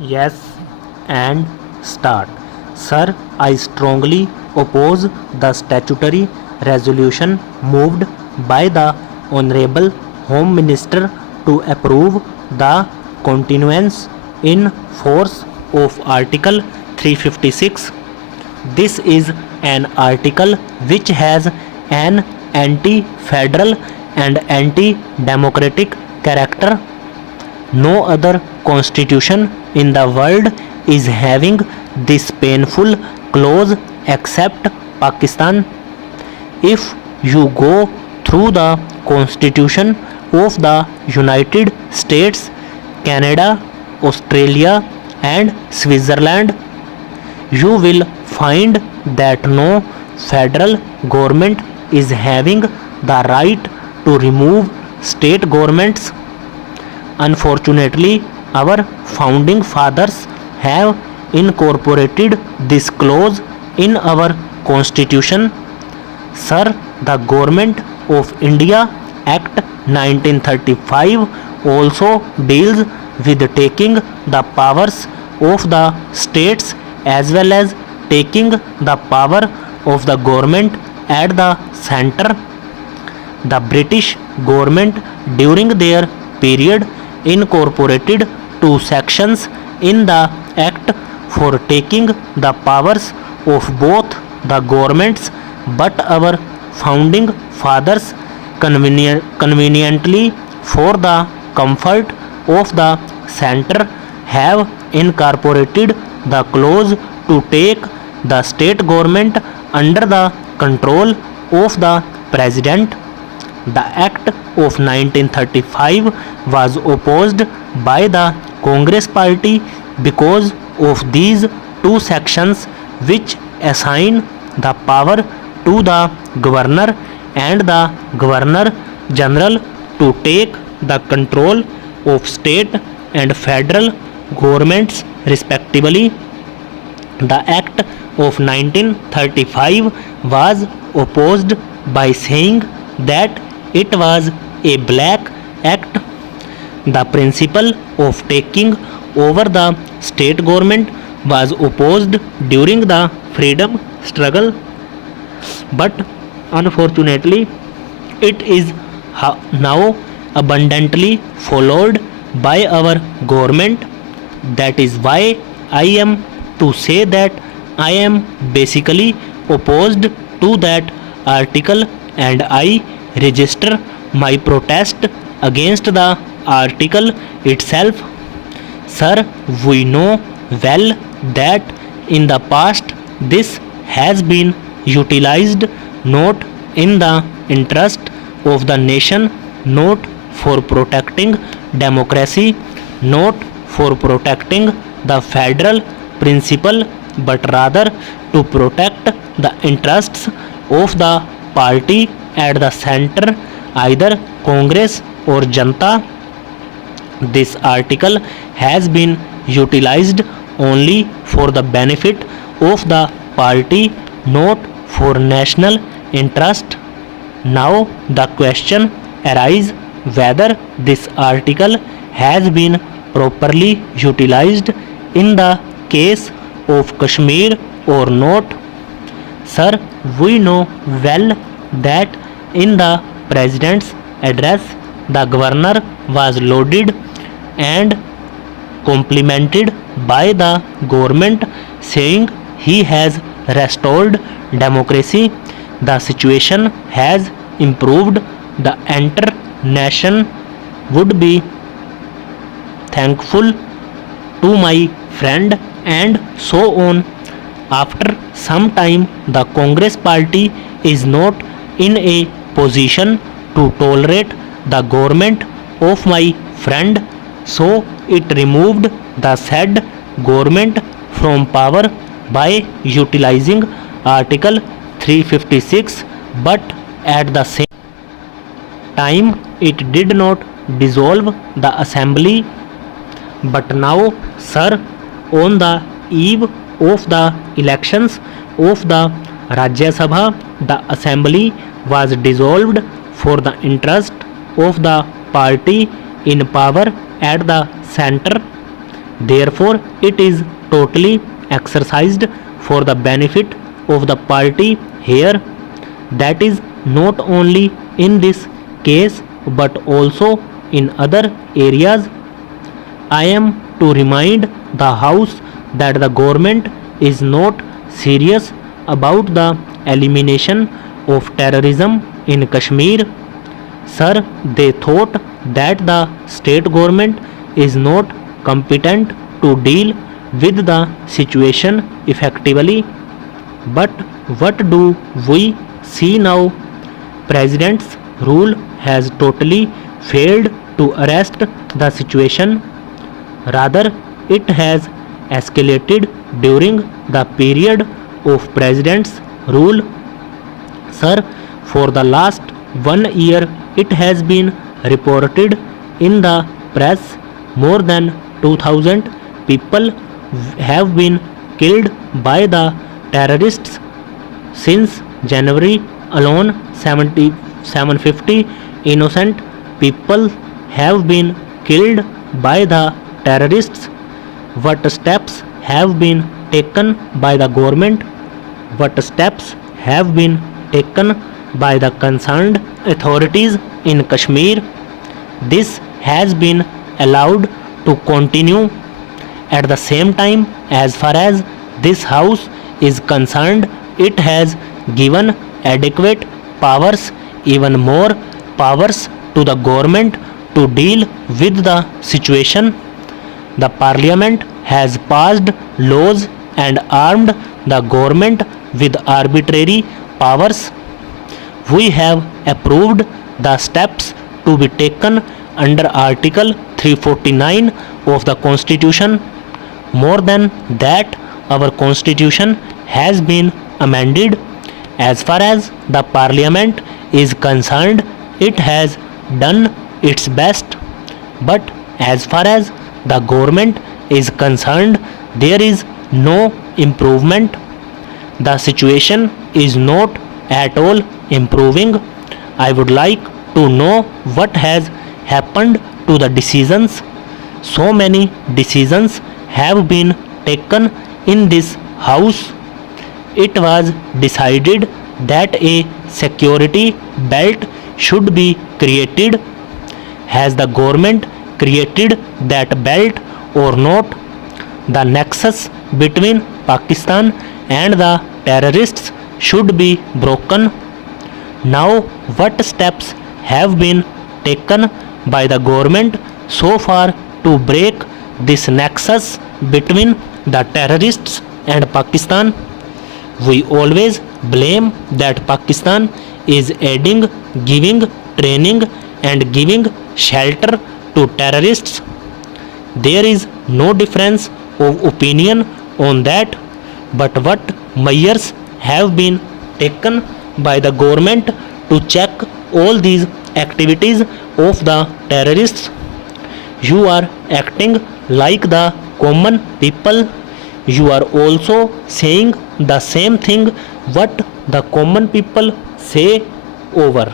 Yes, and start. Sir, I strongly oppose the statutory resolution moved by the Honorable Home Minister to approve the continuance in force of Article 356. This is an article which has an anti-federal and anti-democratic character. No other constitution in the world is having this painful clause except Pakistan. If you go through the constitution of the United States, Canada, Australia, and Switzerland, you will find that no federal government is having the right to remove state governments. Unfortunately, our founding fathers have incorporated this clause in our constitution. Sir, the Government of India Act 1935 also deals with taking the powers of the states as well as taking the power of the government at the center. The British government during their period incorporated two sections in the act for taking the powers of both the governments, but our founding fathers conveniently for the comfort of the center have incorporated the clause to take the state government under the control of the president. The Act of 1935 was opposed by the Congress Party because of these two sections which assign the power to the governor and the governor general to take the control of state and federal governments respectively. The Act of 1935 was opposed by saying that it was a black act. The principle of taking over the state government was opposed during the freedom struggle, but unfortunately it is now abundantly followed by our government. That is why I am to say that I am basically opposed to that article and I register my protest against the article itself. Sir, we know well that in the past this has been utilized not in the interest of the nation, not for protecting democracy, not for protecting the federal principle, but rather to protect the interests of the party at the center, either Congress or Janta. This article has been utilized only for the benefit of the party, not for national interest. Now the question arises whether this article has been properly utilized in the case of Kashmir or not. Sir, we know well that in the President's address, the Governor was lauded and complimented by the government, saying he has restored democracy. The situation has improved. The entire nation would be thankful to my friend, and so on. After some time, the Congress party is not in a position to tolerate the government of my friend, so it removed the said government from power by utilizing Article 356, but at the same time it did not dissolve the assembly. But now, sir, on the eve of the elections of the Rajya Sabha, the assembly was dissolved for the interest of the party in power at the center. Therefore, it is totally exercised for the benefit of the party here. That is not only in this case but also in other areas. I am to remind the House that the government is not serious about the elimination of terrorism in Kashmir. Sir, they thought that the state government is not competent to deal with the situation effectively. But what do we see now? President's rule has totally failed to arrest the situation. Rather, it has escalated during the period of President's rule. Sir, for the last 1 year it has been reported in the press more than 2000 people have been killed by the terrorists. Since January alone, 750 innocent people have been killed by the terrorists. What steps have been taken by the government? What steps have been taken by the concerned authorities in Kashmir? This has been allowed to continue. At the same time, as far as this House is concerned, it has given adequate powers, even more powers to the government to deal with the situation. The Parliament has passed laws and armed the government with arbitrary powers. We have approved the steps to be taken under Article 349 of the Constitution. More than that, our Constitution has been amended. As far as the Parliament is concerned, it has done its best. But as far as the government is concerned, there is no improvement. The situation is not at all improving. I would like to know what has happened to the decisions. So many decisions have been taken in this House. It was decided that a security belt should be created. Has the government created that belt or not? The nexus between Pakistan and the terrorists should be broken. Now, what steps have been taken by the government so far to break this nexus between the terrorists and Pakistan? We always blame that Pakistan is aiding, giving training and giving shelter to terrorists. There is no difference of opinion on that. But what measures have been taken by the government to check all these activities of the terrorists? You are acting like the common people. You are also saying the same thing what the common people say over.